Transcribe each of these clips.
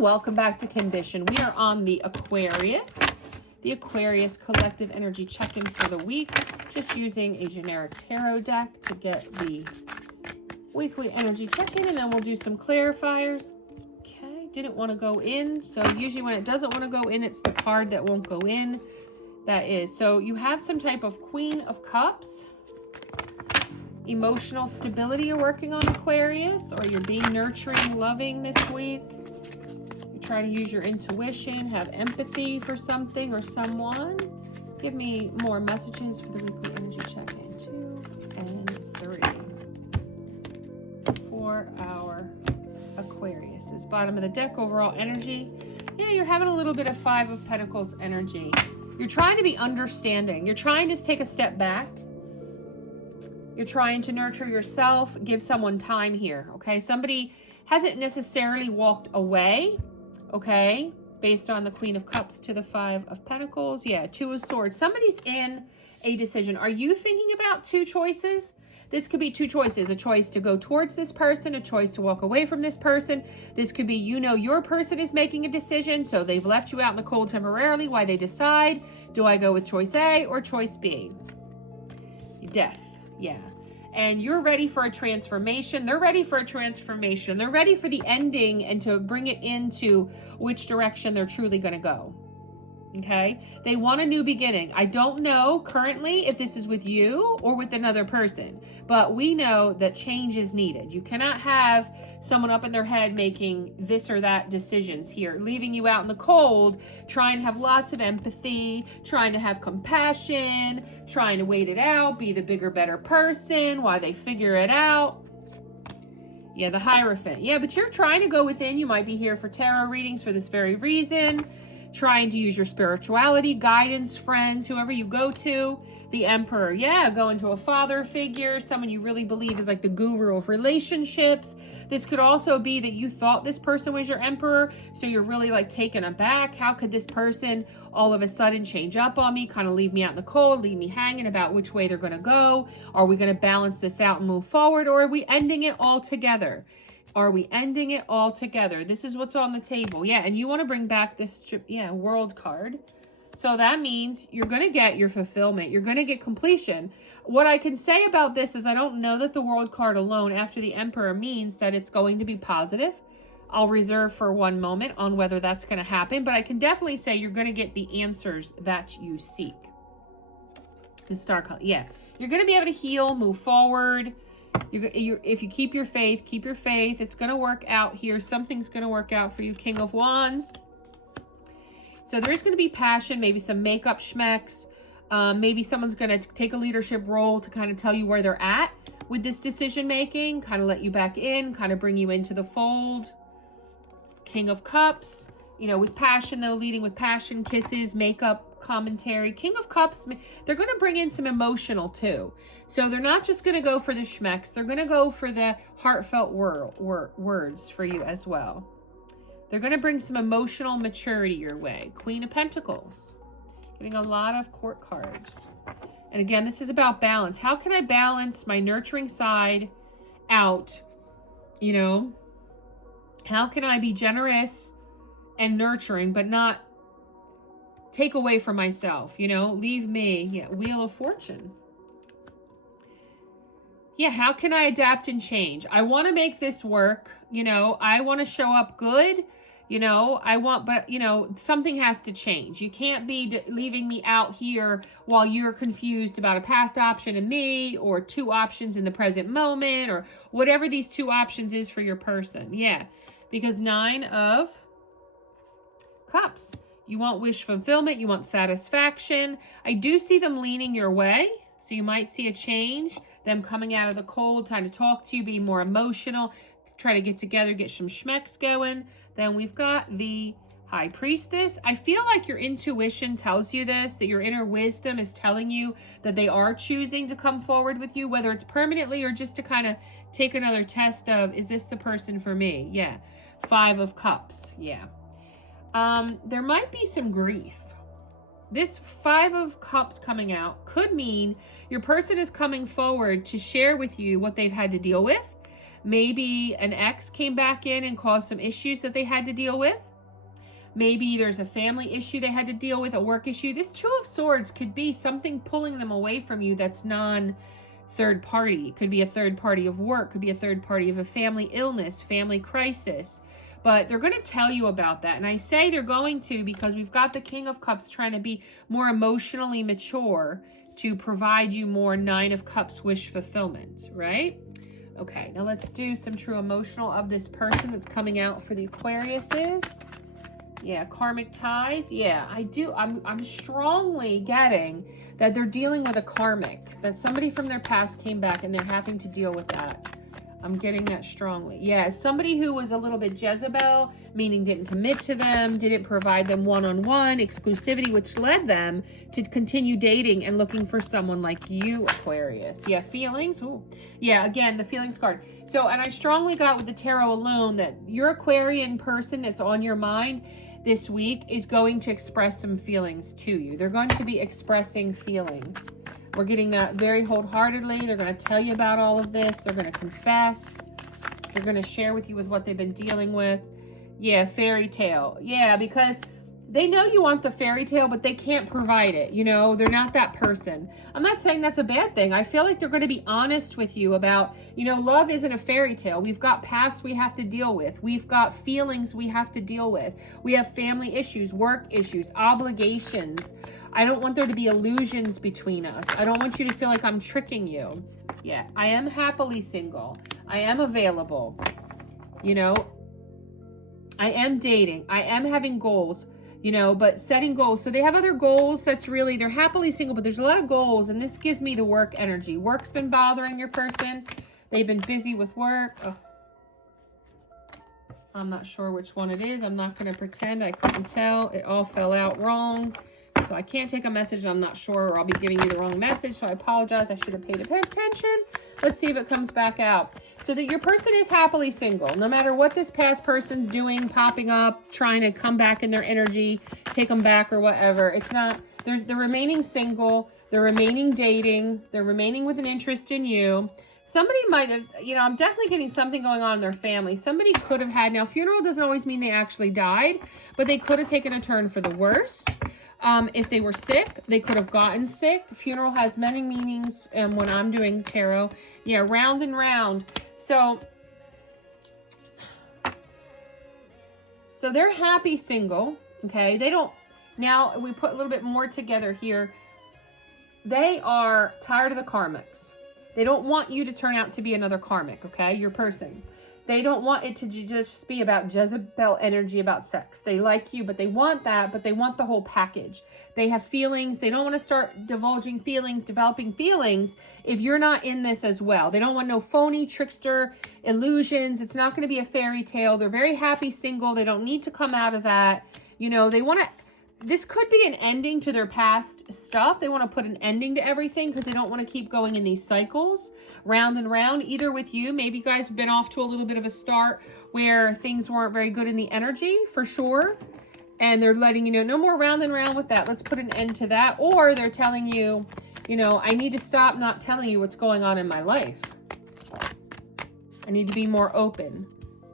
everyone. Welcome back to Kimbition. We are on the Aquarius collective energy check-in for the week. Just using a generic tarot deck to get the weekly energy check-in, and then we'll do some clarifiers. Okay, didn't want to go in. So usually when it doesn't want to go in, it's the card that won't go in. That is, so you have some type of Queen of Cups. Emotional stability you're working on, Aquarius, or you're being nurturing, loving this week. You're trying to use your intuition, have empathy for something or someone. Give me more messages for the weekly energy check-in. 2 and 3 for our Aquariuses. Bottom of the deck, overall energy. Yeah, you're having a little bit of 5 of Pentacles energy. You're trying to be understanding. You're trying to take a step back. You're trying to nurture yourself, give someone time here, okay? Somebody hasn't necessarily walked away, okay? Based on the Queen of Cups to the 5 of Pentacles. Yeah, 2 of Swords. Somebody's in a decision. Are you thinking about 2 choices? This could be 2 choices. A choice to go towards this person, a choice to walk away from this person. This could be, you know, your person is making a decision, so they've left you out in the cold temporarily while they decide, do I go with choice A or choice B? Death. Yeah. And you're ready for a transformation. They're ready for a transformation. They're ready for the ending and to bring it into which direction they're truly going to go. Okay? They want a new beginning. I don't know currently if this is with you or with another person, but we know that change is needed. You cannot have someone up in their head making this or that decisions here, leaving you out in the cold, trying to have lots of empathy, trying to have compassion, trying to wait it out, be the bigger, better person while they figure it out. Yeah, the Hierophant. Yeah, but you're trying to go within. You might be here for tarot readings for this very reason. Trying to use your spirituality, guidance, friends, whoever you go to. The Emperor, yeah, going to a father figure, someone you really believe is like the guru of relationships. This could also be that you thought this person was your emperor, so you're really like taken aback. How could this person all of a sudden change up on me, kind of leave me out in the cold, leave me hanging about which way they're going to go? Are we going to balance this out and move forward, or are we ending it all together? Are we ending it all together? This is what's on the table. Yeah, and you want to bring back this, yeah, World card. So that means you're going to get your fulfillment. You're going to get completion. What I can say about this is I don't know that the World card alone after the Emperor means that it's going to be positive. I'll reserve for one moment on whether that's going to happen, but I can definitely say you're going to get the answers that you seek. The Star card, yeah. You're going to be able to heal, move forward. If you keep your faith, it's going to work out here. Something's going to work out for you. King of Wands. So there's going to be passion, maybe some makeup schmecks. Maybe someone's going to take a leadership role to kind of tell you where they're at with this decision making, kind of let you back in, kind of bring you into the fold. King of Cups, you know, with passion though, leading with passion, kisses, makeup, commentary. King of Cups, they're going to bring in some emotional too. So they're not just going to go for the schmecks. They're going to go for the heartfelt words for you as well. They're going to bring some emotional maturity your way. Queen of Pentacles. Getting a lot of court cards. And again, this is about balance. How can I balance my nurturing side out? You know, how can I be generous and nurturing, but not take away from myself? You know, leave me. Yeah, Wheel of Fortune. Yeah, how can I adapt and change? I want to make this work. You know, I want to show up good. You know, but, you know, something has to change. You can't be leaving me out here while you're confused about a past option in me or 2 options in the present moment or whatever these 2 options is for your person. Yeah, because 9 of Cups. You want wish fulfillment. You want satisfaction. I do see them leaning your way. So you might see a change, them coming out of the cold, trying to talk to you, being more emotional, try to get together, get some schmecks going. Then we've got the High Priestess. I feel like your intuition tells you this, that your inner wisdom is telling you that they are choosing to come forward with you, whether it's permanently or just to kind of take another test of, is this the person for me? Yeah. 5 of Cups. Yeah. There might be some grief. This 5 of Cups coming out could mean your person is coming forward to share with you what they've had to deal with. Maybe an ex came back in and caused some issues that they had to deal with. Maybe there's a family issue they had to deal with, a work issue. This Two of Swords could be something pulling them away from you that's non-third party. It could be a third party of work, could be a third party of a family illness, family crisis. But they're going to tell you about that. And I say they're going to because we've got the King of Cups trying to be more emotionally mature to provide you more Nine of Cups wish fulfillment, right? Okay, now let's do some true emotional of this person that's coming out for the Aquariuses. Yeah, karmic ties. Yeah, I do. I'm strongly getting that they're dealing with a karmic, that somebody from their past came back and they're having to deal with that. I'm getting that strongly. Yeah, somebody who was a little bit Jezebel, meaning didn't commit to them, didn't provide them one-on-one exclusivity, which led them to continue dating and looking for someone like you, Aquarius. Yeah, feelings. Ooh. Yeah, again, the feelings card. So, and I strongly got with the tarot alone that your Aquarian person that's on your mind this week is going to express some feelings to you. They're going to be expressing feelings. We're getting that very wholeheartedly. They're going to tell you about all of this. They're going to confess. They're going to share with you with what they've been dealing with. Yeah, fairy tale. Yeah, because they know you want the fairy tale, but they can't provide it. You know, they're not that person. I'm not saying that's a bad thing. I feel like they're going to be honest with you about, you know, love isn't a fairy tale. We've got past we have to deal with. We've got feelings we have to deal with. We have family issues, work issues, obligations. I don't want there to be illusions between us. I don't want you to feel like I'm tricking you. Yeah, I am happily single. I am available. You know, I am dating. I am having goals. You know, but setting goals. So they have other goals that's really, they're happily single, but there's a lot of goals. And this gives me the work energy. Work's been bothering your person. They've been busy with work. Oh. I'm not sure which one it is. I'm not going to pretend I couldn't tell. It all fell out wrong. So I can't take a message I'm not sure, or I'll be giving you the wrong message. So I apologize. I should have paid attention. Let's see if it comes back out. So that your person is happily single. No matter what this past person's doing, popping up, trying to come back in their energy, take them back or whatever. It's not, they're remaining single. They're remaining dating. They're remaining with an interest in you. Somebody might have, you know, I'm definitely getting something going on in their family. Somebody could have had, now funeral doesn't always mean they actually died, but they could have taken a turn for the worst. If they were sick, they could have gotten sick. Funeral has many meanings. And when I'm doing tarot, yeah, round and round. So they're happy single. Okay. They don't, now we put a little bit more together here. They are tired of the karmics. They don't want you to turn out to be another karmic. Okay. Your person. They don't want it to just be about Jezebel energy, about sex. They like you, but they want that, but they want the whole package. They have feelings. They don't want to start divulging feelings, developing feelings if you're not in this as well. They don't want no phony, trickster, illusions. It's not going to be a fairy tale. They're very happy single. They don't need to come out of that. You know, they want to, this could be an ending to their past stuff. They want to put an ending to everything because they don't want to keep going in these cycles round and round, either with you. Maybe you guys have been off to a little bit of a start where things weren't very good in the energy, for sure. And they're letting you know, no more round and round with that. Let's put an end to that. Or they're telling you, you know, I need to stop not telling you what's going on in my life. I need to be more open.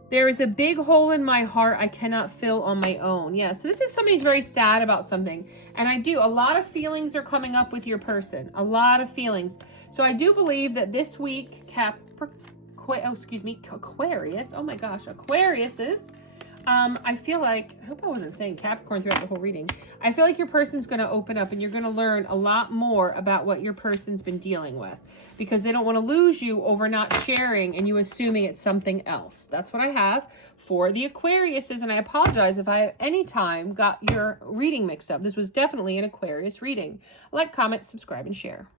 There is a big hole in my heart I cannot fill on my own. Yeah, so this is somebody who's very sad about something. And a lot of feelings are coming up with your person. A lot of feelings. So I do believe that this week, Aquarius. Oh my gosh, Aquariuses. I feel like, I hope I wasn't saying Capricorn throughout the whole reading. I feel like your person's going to open up and you're going to learn a lot more about what your person's been dealing with, because they don't want to lose you over not sharing and you assuming it's something else. That's what I have for the Aquariuses. And I apologize if I at any time got your reading mixed up. This was definitely an Aquarius reading. Like, comment, subscribe, and share.